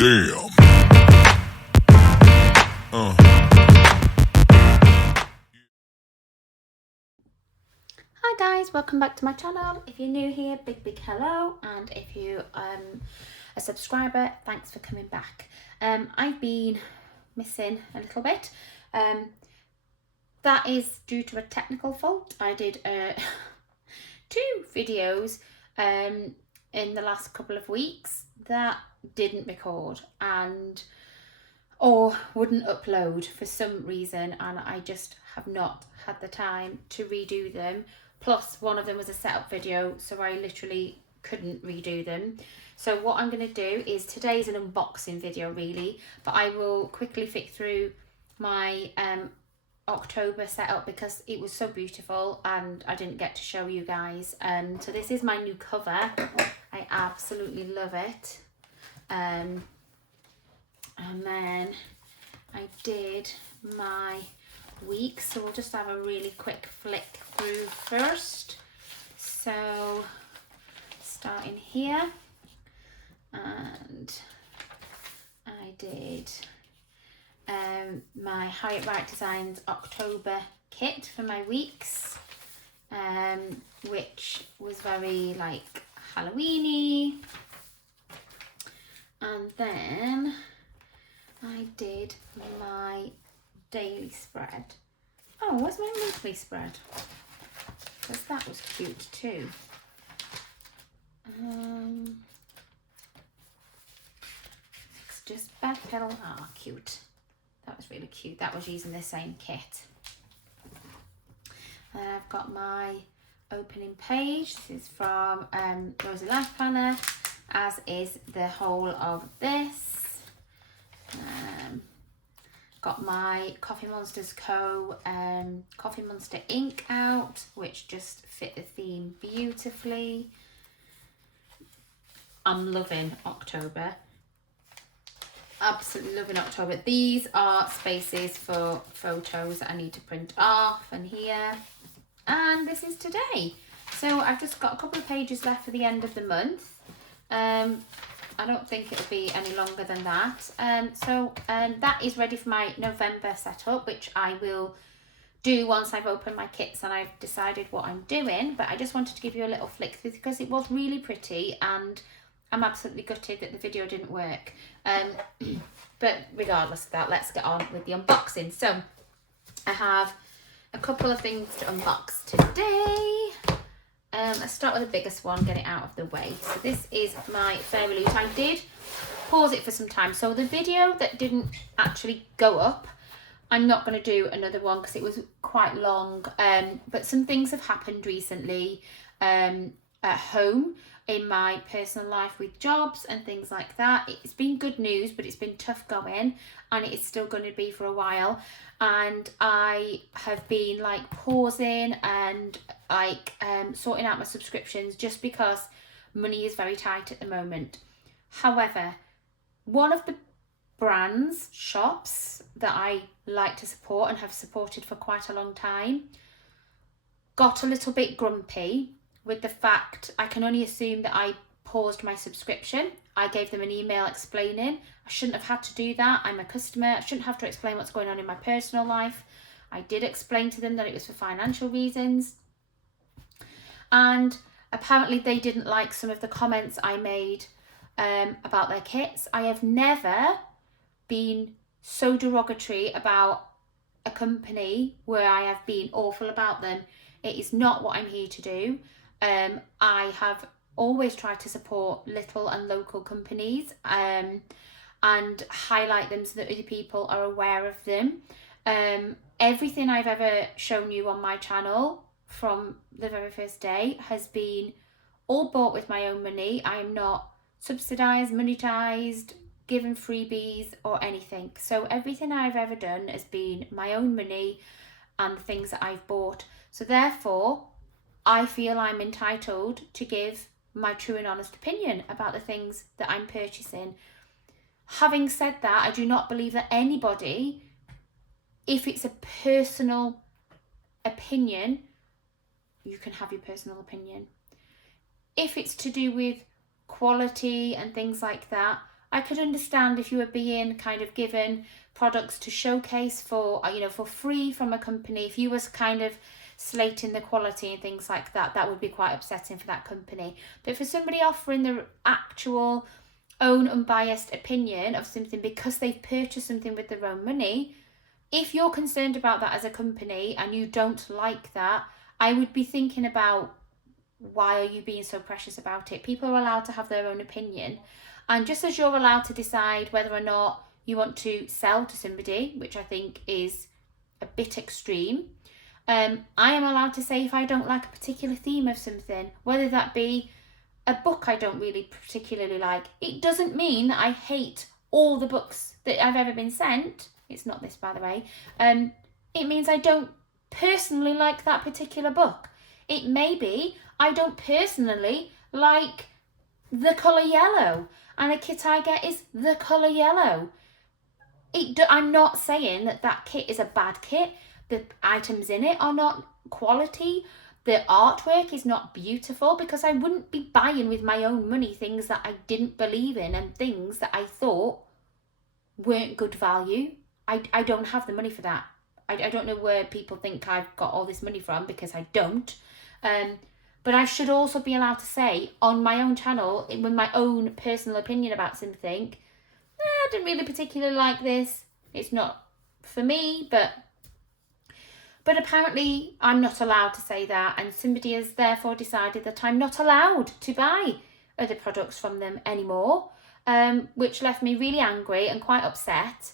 Damn. Hi guys, welcome back to my channel. If you're new here, big hello, and if you a subscriber, thanks for coming back. I've been missing a little bit. That is due to a technical fault. I did 2 videos in the last couple of weeks that didn't record or wouldn't upload for some reason, and I just have not had the time to redo them. Plus one of them was a setup video, so I literally couldn't redo them. So what I'm going to do is, today's an unboxing video really, but I will quickly flick through my October setup because it was so beautiful and I didn't get to show you guys. So this is my new cover. I absolutely love it. And then I did my week, so we'll just have a really quick flick through first. So starting here, and I did my Harriet Wright Designs October kit for my weeks, which was very like Halloweeny. And then I did my daily spread. Oh, where's my monthly spread? Because that was cute too. It's just backpedal. Ah, cute. That was really cute. That was using the same kit. And I've got my opening page. This is from Rosey Life Planner, as is the whole of this. Got my Coffee Monsters Co. Coffee Monster ink out, which just fit the theme beautifully. I'm loving October. Absolutely loving October. These are spaces for photos that I need to print off, and here. And this is today. So I've just got a couple of pages left for the end of the month. I don't think it'll be any longer than that. So that is ready for my November setup, which I will do once I've opened my kits and I've decided what I'm doing. But I just wanted to give you a little flick through because it was really pretty, and I'm absolutely gutted that the video didn't work. But regardless of that, let's get on with the unboxing. So I have a couple of things to unbox today. Let's start with the biggest one, get it out of the way. So this is my FairyLoot. I did pause it for some time. So the video that didn't actually go up, I'm not going to do another one because it was quite long. But some things have happened recently at home, in my personal life with jobs and things like that. It's been good news, but it's been tough going, and it is still going to be for a while. And I have been like pausing and like sorting out my subscriptions just because money is very tight at the moment. However, one of the brands, shops that I like to support and have supported for quite a long time, got a little bit grumpy with the fact, I can only assume, that I paused my subscription. I gave them an email explaining. I shouldn't have had to do that. I'm a customer. I shouldn't have to explain what's going on in my personal life. I did explain to them that it was for financial reasons. And apparently they didn't like some of the comments I made about their kits. I have never been so derogatory about a company where I have been awful about them. It is not what I'm here to do. I have always tried to support little and local companies and highlight them so that other people are aware of them. Everything I've ever shown you on my channel from the very first day has been all bought with my own money. I am not subsidised, monetized, given freebies or anything. So everything I've ever done has been my own money and the things that I've bought. So therefore, I feel I'm entitled to give my true and honest opinion about the things that I'm purchasing. Having said that, I do not believe that anybody, if it's a personal opinion, you can have your personal opinion. If it's to do with quality and things like that, I could understand if you were being kind of given products to showcase for, for free from a company. If you was kind of slating the quality and things like that, that would be quite upsetting for that company. But for somebody offering the actual own unbiased opinion of something because they've purchased something with their own money, if you're concerned about that as a company and you don't like that, I would be thinking about, why are you being so precious about it? People are allowed to have their own opinion. And just as you're allowed to decide whether or not you want to sell to somebody, which I think is a bit extreme, I am allowed to say if I don't like a particular theme of something, whether that be a book I don't really particularly like. It doesn't mean that I hate all the books that I've ever been sent. It's not this, by the way. It means I don't personally like that particular book. It may be I don't personally like the colour yellow, and a kit I get is the colour yellow. I'm not saying that that kit is a bad kit. The items in it are not quality. The artwork is not beautiful, because I wouldn't be buying with my own money things that I didn't believe in and things that I thought weren't good value. I don't have the money for that. I don't know where people think I've got all this money from, because I don't. But I should also be allowed to say on my own channel, with my own personal opinion about something, I didn't really particularly like this. It's not for me, but apparently I'm not allowed to say that, and somebody has therefore decided that I'm not allowed to buy other products from them anymore, which left me really angry and quite upset.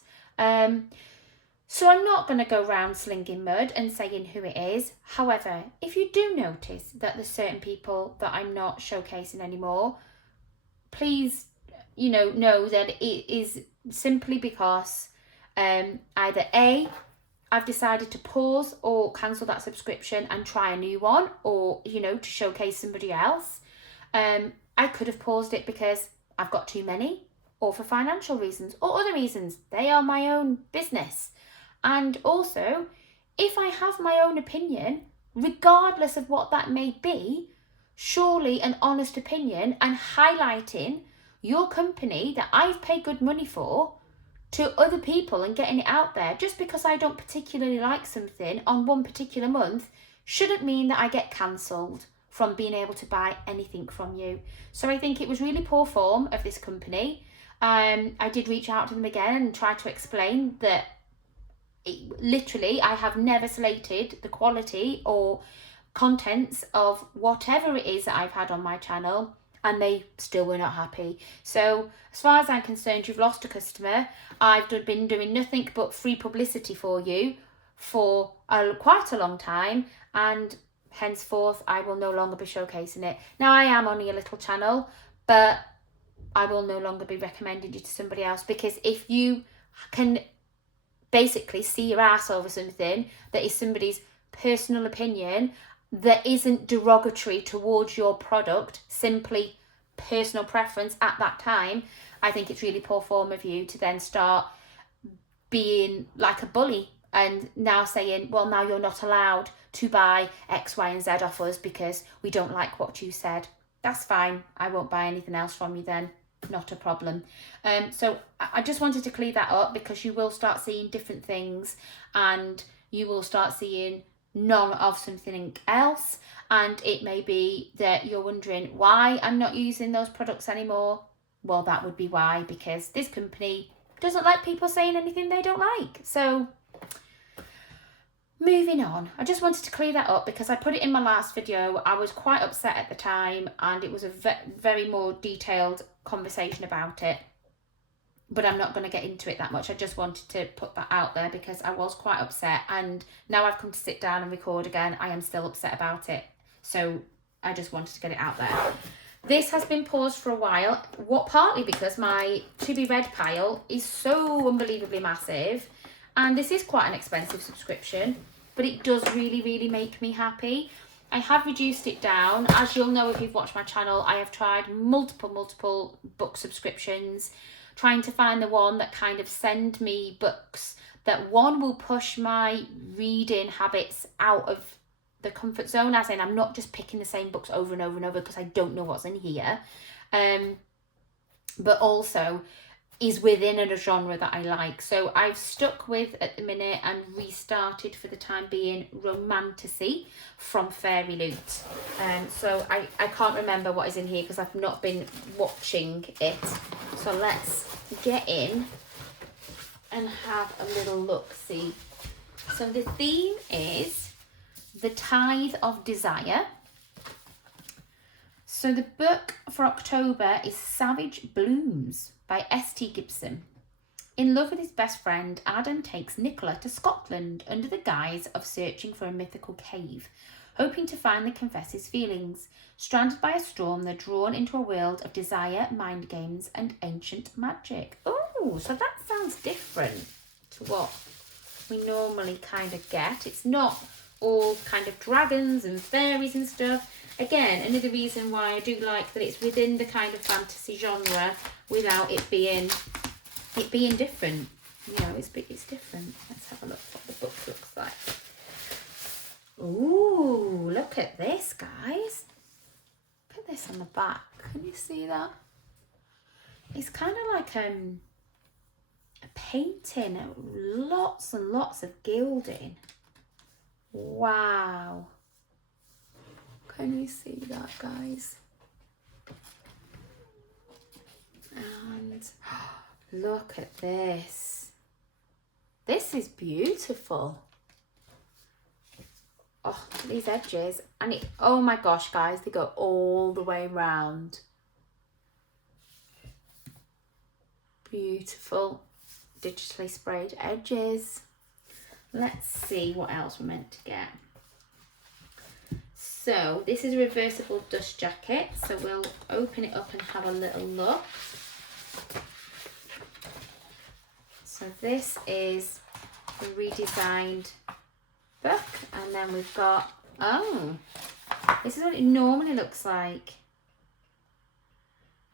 So I'm not going to go around slinging mud and saying who it is. However, if you do notice that there's certain people that I'm not showcasing anymore, please, know that it is simply because either A, I've decided to pause or cancel that subscription and try a new one, or, to showcase somebody else. I could have paused it because I've got too many, or for financial reasons, or other reasons. They are my own business. And also, if I have my own opinion, regardless of what that may be, surely an honest opinion and highlighting your company that I've paid good money for to other people and getting it out there, just because I don't particularly like something on one particular month, shouldn't mean that I get cancelled from being able to buy anything from you. So I think it was really poor form of this company. I did reach out to them again and try to explain that literally I have never slated the quality or contents of whatever it is that I've had on my channel, and they still were not happy. So as far as I'm concerned, you've lost a customer. I've been doing nothing but free publicity for you for quite a long time, and henceforth I will no longer be showcasing it. Now, I am only a little channel, but I will no longer be recommending you to somebody else, because if you can basically see your ass over something that is somebody's personal opinion that isn't derogatory towards your product, simply personal preference at that time, I think it's really poor form of you to then start being like a bully and now saying, well, now you're not allowed to buy X, Y, and Z off us because we don't like what you said. That's fine. I won't buy anything else from you then. Not a problem. So I just wanted to clear that up, because you will start seeing different things and you will start seeing none of something else, and it may be that you're wondering why I'm not using those products anymore. Well, that would be why, because this company doesn't like people saying anything they don't like. So moving on, I just wanted to clear that up because I put it in my last video. I was quite upset at the time, and it was a very more detailed conversation about it, but I'm not going to get into it that much. I just wanted to put that out there because I was quite upset, and now I've come to sit down and record again, I am still upset about it. So I just wanted to get it out there. This has been paused for a while, partly because my to be read pile is so unbelievably massive, and this is quite an expensive subscription, but it does really, really make me happy. I have reduced it down. As you'll know if you've watched my channel, I have tried multiple book subscriptions, trying to find the one that kind of send me books that, one, will push my reading habits out of the comfort zone, as in I'm not just picking the same books over and over and over because I don't know what's in here, but also is within a genre that I like. So I've stuck with at the minute and restarted for the time being Romantasy from FairyLoot. So I can't remember what is in here because I've not been watching it. So let's get in and have a little look, see. So the theme is The Tithe of Desire. So the book for October is Savage Blooms by S.T. Gibson. In love with his best friend, Adam takes Nicola to Scotland under the guise of searching for a mythical cave, hoping to finally confess his feelings. Stranded by a storm, they're drawn into a world of desire, mind games, and ancient magic. Oh, so that sounds different to what we normally kind of get. It's not all kind of dragons and fairies and stuff. Again, another reason why I do like that it's within the kind of fantasy genre without it being different. You know, it's different. Let's have a look what the book looks like. Ooh, look at this, guys. Look at this on the back. Can you see that? It's kind of like a painting. Lots and lots of gilding. Wow. Can you see that, guys? And look at this. This is beautiful. Oh, these edges. And oh my gosh, guys, they go all the way round. Beautiful digitally sprayed edges. Let's see what else we're meant to get. So this is a reversible dust jacket, so we'll open it up and have a little look. So this is a redesigned book, and then we've got, oh, this is what it normally looks like.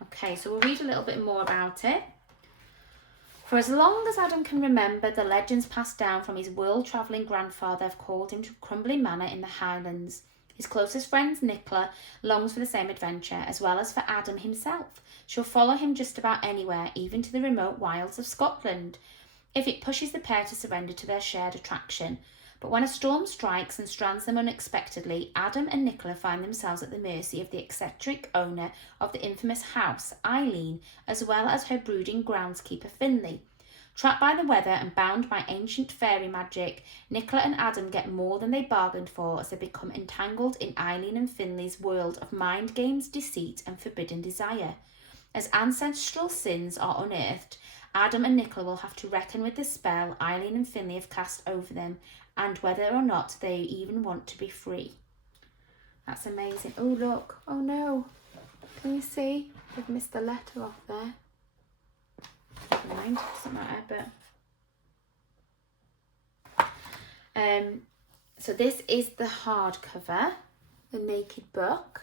Okay, so we'll read a little bit more about it. For as long as Adam can remember, the legends passed down from his world-travelling grandfather have called him to Crumbly Manor in the Highlands. His closest friend, Nicola, longs for the same adventure, as well as for Adam himself. She'll follow him just about anywhere, even to the remote wilds of Scotland, if it pushes the pair to surrender to their shared attraction. But when a storm strikes and strands them unexpectedly, Adam and Nicola find themselves at the mercy of the eccentric owner of the infamous house, Eileen, as well as her brooding groundskeeper, Finlay. Trapped by the weather and bound by ancient fairy magic, Nicola and Adam get more than they bargained for as they become entangled in Eileen and Finlay's world of mind games, deceit, and forbidden desire. As ancestral sins are unearthed, Adam and Nicola will have to reckon with the spell Eileen and Finlay have cast over them, and whether or not they even want to be free. That's amazing. Oh, look. Oh, no. Can you see? They've missed the letter off there. Never mind, doesn't matter, but so this is the hardcover, the naked book.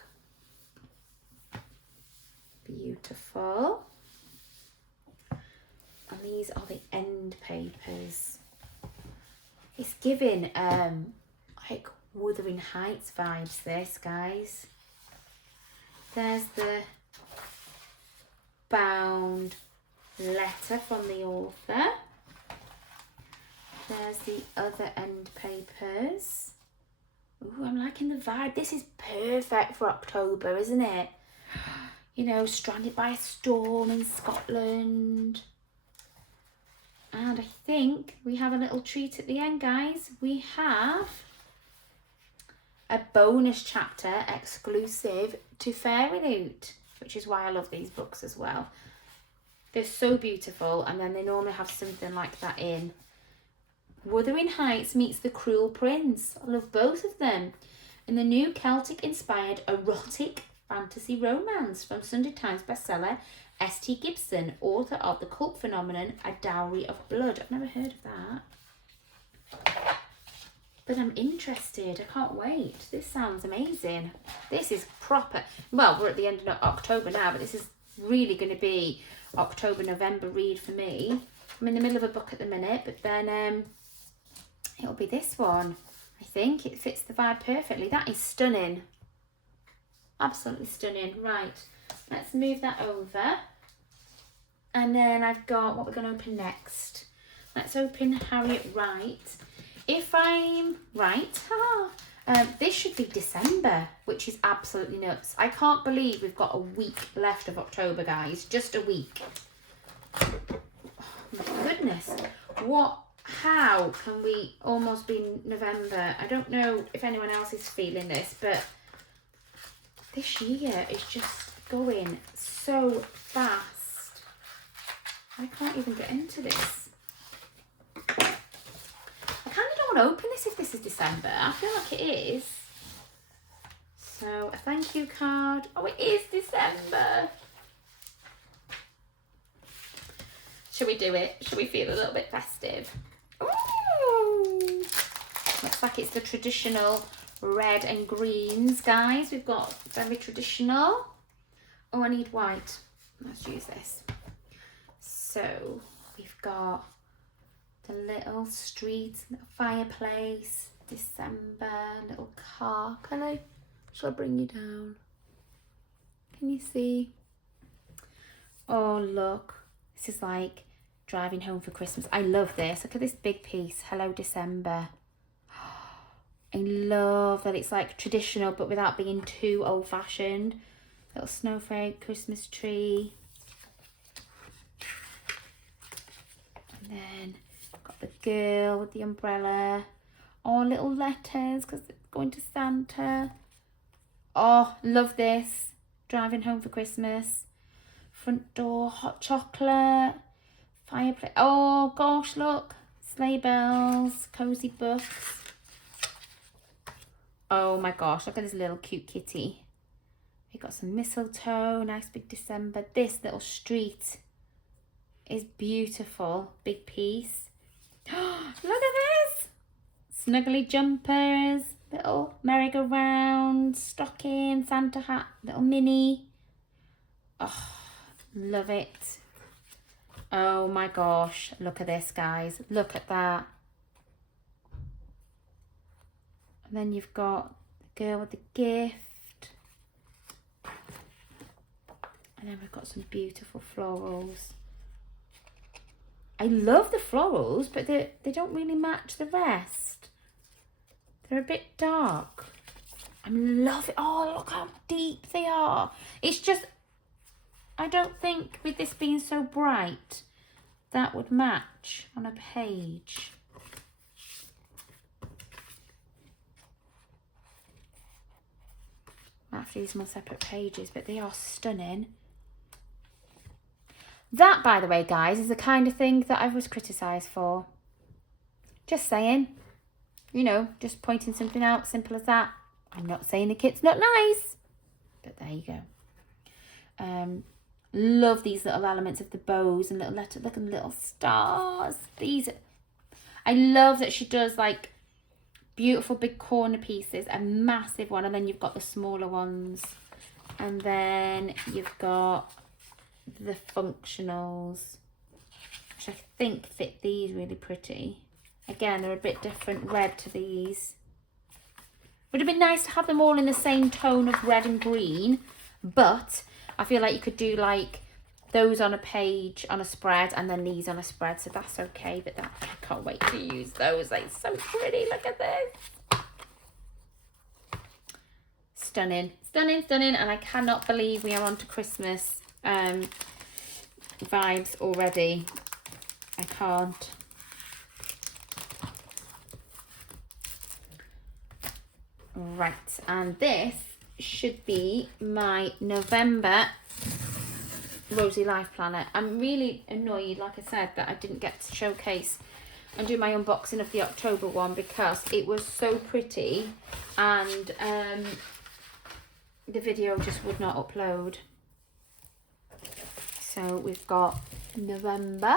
Beautiful. And these are the end papers. It's giving like Wuthering Heights vibes, this, guys. There's the bound letter from the author. There's the other end papers. Ooh, I'm liking the vibe. This is perfect for October, isn't it? You know, stranded by a storm in Scotland. And I think we have a little treat at the end, guys. We have a bonus chapter exclusive to FairyLoot, which is why I love these books as well. They're so beautiful, and then they normally have something like that in. Wuthering Heights meets The Cruel Prince. I love both of them. And the new Celtic-inspired erotic fantasy romance from Sunday Times bestseller S.T. Gibson, author of the cult phenomenon A Dowry of Blood. I've never heard of that. But I'm interested. I can't wait. This sounds amazing. This is proper. Well, we're at the end of October now, but this is really going to be October, November read for me. I'm in the middle of a book at the minute, but then it'll be this one. I think it fits the vibe perfectly. That is stunning. Absolutely stunning. Right, let's move that over. And then I've got what we're going to open next. Let's open Harriet Wright. If I'm right, this should be December, which is absolutely nuts. I can't believe we've got a week left of October, guys. Just a week. Oh, my goodness. How can we almost be November? I don't know if anyone else is feeling this, but this year is just going so fast. I can't even get into this. I kind of don't want to open this if this is December. I feel like it is. So, a thank you card. Oh, it is December. Should we do it? Should we feel a little bit festive? Ooh! Looks like it's the traditional red and greens, guys. We've got very traditional. Oh, I need white. Let's use this. So, we've got the little streets, little fireplace, December, little car. Shall I bring you down? Can you see? Oh, look. This is like driving home for Christmas. I love this. Look at this big piece. Hello, December. I love that it's like traditional, but without being too old-fashioned. Little snowflake, Christmas tree. And then got the girl with the umbrella. Oh, little letters because it's going to Santa. Oh, love this. Driving home for Christmas. Front door, hot chocolate. Fireplace. Oh, gosh, look. Sleigh bells, cozy books. Oh, my gosh. Look at this little cute kitty. We've got some mistletoe. Nice big December. This little street is beautiful. Big piece. Look at this. Snuggly jumpers. Little merry-go-round. Stocking. Santa hat. Little mini. Oh, love it. Oh my gosh. Look at this, guys. Look at that. And then you've got the girl with the gift. And then we've got some beautiful florals. I love the florals, but they don't really match the rest. They're a bit dark. I love it. Oh, look how deep they are. It's just, I don't think with this being so bright, that would match on a page. I have to use them on separate pages, but they are stunning. That, by the way, guys, is the kind of thing that I was criticised for. Just saying. You know, just pointing something out, simple as that. I'm not saying the kit's not nice, but there you go. Love these little elements of the bows and little letters. Look at the little stars. I love that she does like beautiful big corner pieces, a massive one, and then you've got the smaller ones. And then you've got the functionals, which I think fit these really pretty. Again, they're a bit different red to these. Would have been nice to have them all in the same tone of red and green, but I feel like you could do like those on a page on a spread and then these on a spread, so that's okay. But I can't wait to use those. Like, so pretty. Look at this. Stunning, stunning, stunning. And I cannot believe we are on to Christmas vibes already. I can't. Right, and this should be my November Rosey Life Planner. I'm really annoyed, like I said, that I didn't get to showcase and do my unboxing of the October one because it was so pretty and the video just would not upload. So we've got November.